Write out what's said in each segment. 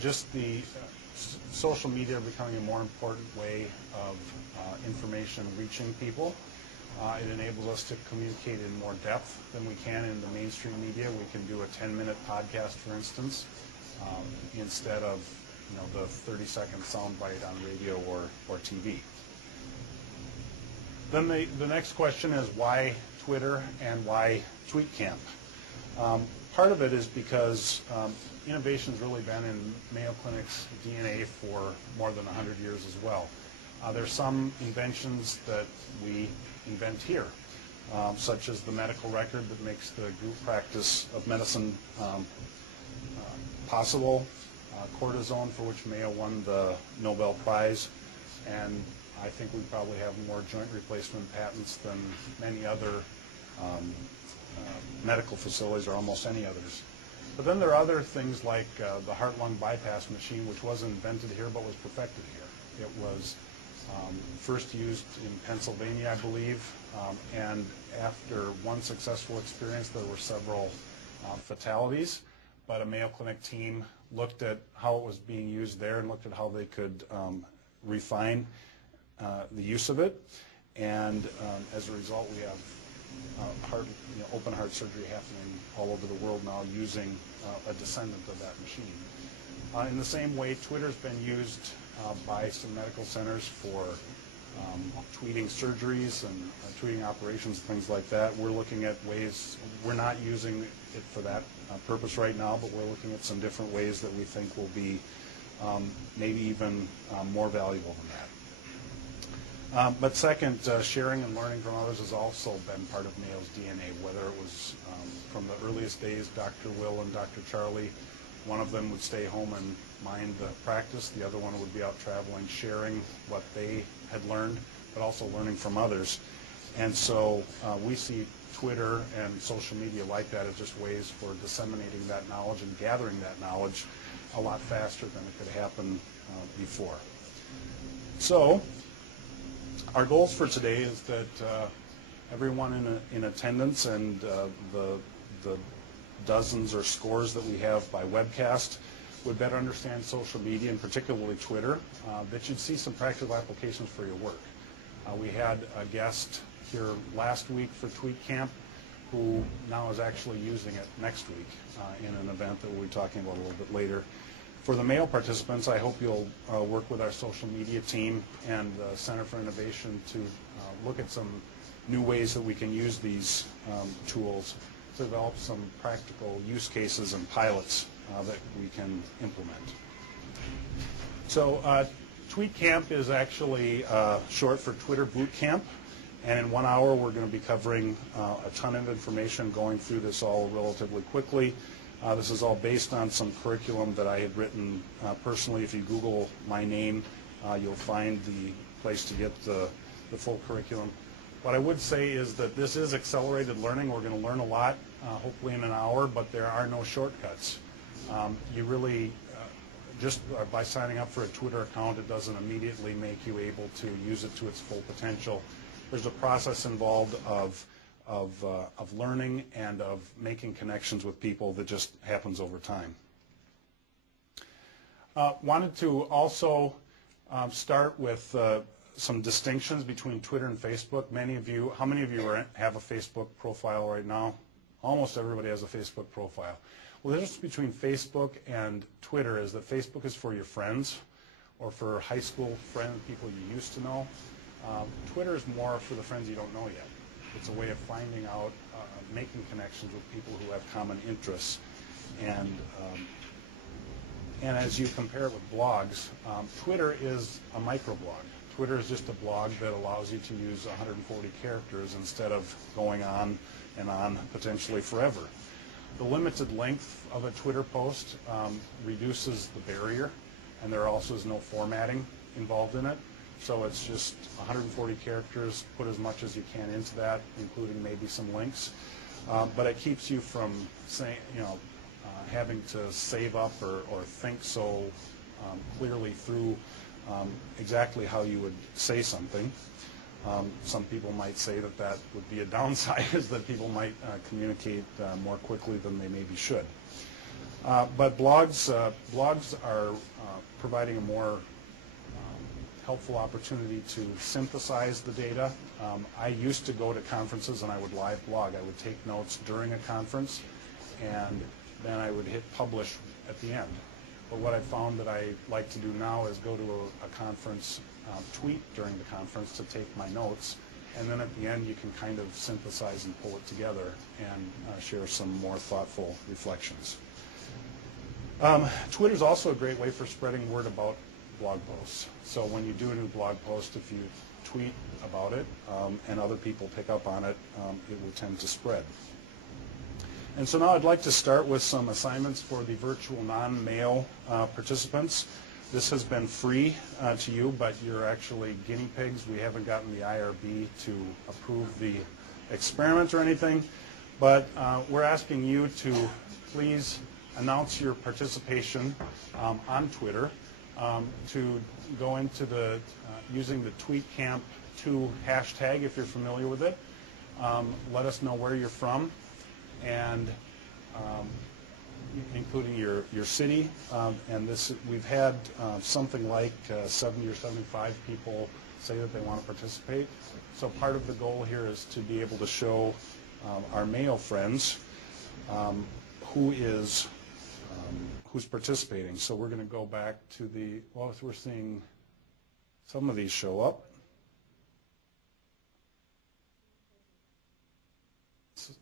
Just the social media becoming a more important way of information reaching people. It enables us to communicate in more depth than we can in the mainstream media. We can do a 10-minute podcast, for instance, instead of the 30-second soundbite on radio or TV. Then the next question is why Twitter and why Tweetcamp? Part of it is because innovation's really been in Mayo Clinic's DNA for more than 100 years as well. There's some inventions that we invent here, such as the medical record that makes the group practice of medicine possible, cortisone, for which Mayo won the Nobel Prize, and I think we probably have more joint replacement patents than many other medical facilities, or almost any others. But then there are other things like the heart-lung bypass machine, which wasn't invented here but was perfected here. It was first used in Pennsylvania, I believe, and after one successful experience, there were several fatalities. But a Mayo Clinic team looked at how it was being used there and looked at how they could refine the use of it. And as a result, we have open heart surgery happening all over the world now using a descendant of that machine. In the same way, Twitter's been used by some medical centers for tweeting surgeries and tweeting operations, things like that. We're looking at ways, we're not using it for that purpose right now, but we're looking at some different ways that we think will be maybe even more valuable than that. But second, sharing and learning from others has also been part of Mayo's DNA, whether it was from the earliest days, Dr. Will and Dr. Charlie. One of them would stay home and mind the practice. The other one would be out traveling, sharing what they had learned, but also learning from others. And so we see Twitter and social media like that as just ways for disseminating that knowledge and gathering that knowledge a lot faster than it could happen before. So our goals for today is that everyone in attendance and the dozens or scores that we have by webcast would better understand social media, and particularly Twitter, that you'd see some practical applications for your work. We had a guest here last week for Tweetcamp who now is actually using it next week in an event that we'll be talking about a little bit later. For the Mayo participants, I hope you'll work with our social media team and the Center for Innovation to look at some new ways that we can use these tools to develop some practical use cases and pilots that we can implement. So Tweetcamp is actually short for Twitter Boot Camp, and in 1 hour we're going to be covering a ton of information, going through this all relatively quickly. This is all based on some curriculum that I had written personally. If you Google my name, you'll find the place to get the full curriculum. What I would say is that this is accelerated learning. We're going to learn a lot, hopefully in an hour, but there are no shortcuts. You really, just by signing up for a Twitter account, it doesn't immediately make you able to use it to its full potential. There's a process involved of learning and of making connections with people that just happens over time. Wanted to also start with some distinctions between Twitter and Facebook. How many of you have a Facebook profile right now? Almost everybody has a Facebook profile. Well, the difference between Facebook and Twitter is that Facebook is for your friends or for high school friends, people you used to know. Twitter is more for the friends you don't know yet. It's a way of finding out, making connections with people who have common interests. And as you compare it with blogs, Twitter is a microblog. Twitter is just a blog that allows you to use 140 characters instead of going on and on potentially forever. The limited length of a Twitter post reduces the barrier, and there also is no formatting involved in it. So it's just 140 characters, put as much as you can into that, including maybe some links. But it keeps you from having to save up or think so clearly through exactly how you would say something. Some people might say that that would be a downside, is that people might communicate more quickly than they maybe should. But blogs are providing a more helpful opportunity to synthesize the data. I used to go to conferences and I would live blog. I would take notes during a conference and then I would hit publish at the end. But what I found that I like to do now is go to a conference, tweet during the conference to take my notes, and then at the end you can kind of synthesize and pull it together and share some more thoughtful reflections. Twitter is also a great way for spreading word about blog posts. So when you do a new blog post, if you tweet about it and other people pick up on it, it will tend to spread. And so now I'd like to start with some assignments for the virtual non-male participants. This has been free to you, but you're actually guinea pigs. We haven't gotten the IRB to approve the experiment or anything, but we're asking you to please announce your participation on Twitter, to go into the using the Tweetcamp 2 hashtag if you're familiar with it. Let us know where you're from, and including your city. And this, we've had something like 70 or 75 people say that they want to participate. So part of the goal here is to be able to show our Mayo friends who's participating. So we're going to go back to the, well, we're seeing some of these show up.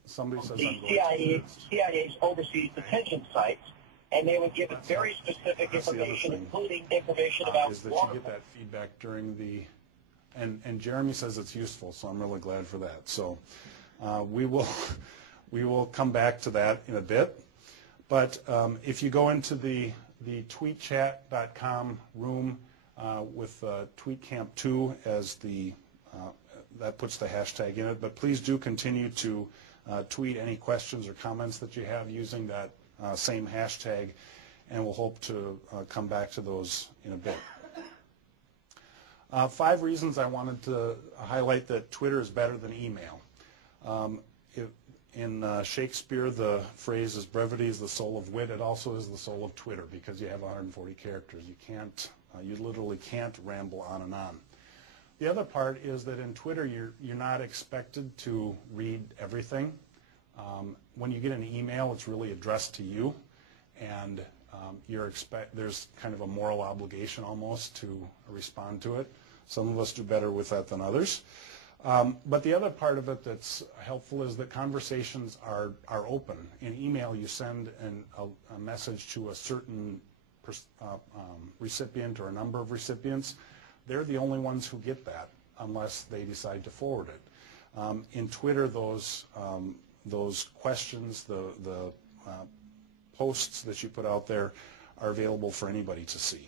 Somebody says the CIA's overseas detention sites, and they would give it very specific information, including information about is that you get that feedback during the, and Jeremy says it's useful, so I'm really glad for that. So we will come back to that in a bit. But if you go into the tweetchat.com room with Tweetcamp 2 as the, that puts the hashtag in it, but please do continue to tweet any questions or comments that you have using that same hashtag, and we'll hope to come back to those in a bit. 5 reasons I wanted to highlight that Twitter is better than email. In Shakespeare, the phrase is brevity is the soul of wit. It also is the soul of Twitter because you have 140 characters. You can't, you literally can't ramble on and on. The other part is that in Twitter, you're not expected to read everything. When you get an email, it's really addressed to you, and there's kind of a moral obligation almost to respond to it. Some of us do better with that than others. But the other part of it that's helpful is that conversations are open. In email, you send a message to a certain recipient or a number of recipients. They're the only ones who get that unless they decide to forward it. In Twitter, those questions, the posts that you put out there are available for anybody to see.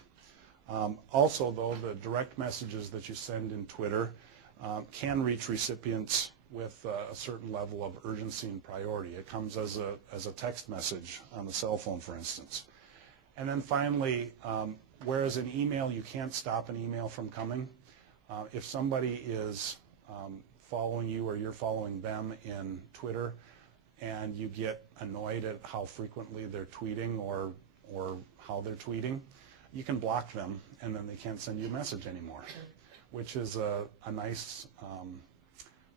Also, though, the direct messages that you send in Twitter can reach recipients with a certain level of urgency and priority. It comes as a text message on the cell phone, for instance. And then finally, whereas in email you can't stop an email from coming, if somebody is following you or you're following them in Twitter and you get annoyed at how frequently they're tweeting or how they're tweeting, you can block them and then they can't send you a message anymore, which is a nice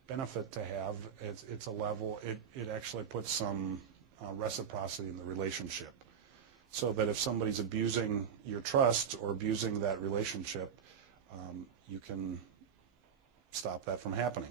benefit to have. It's a level, it actually puts some reciprocity in the relationship, so that if somebody's abusing your trust or abusing that relationship, you can stop that from happening.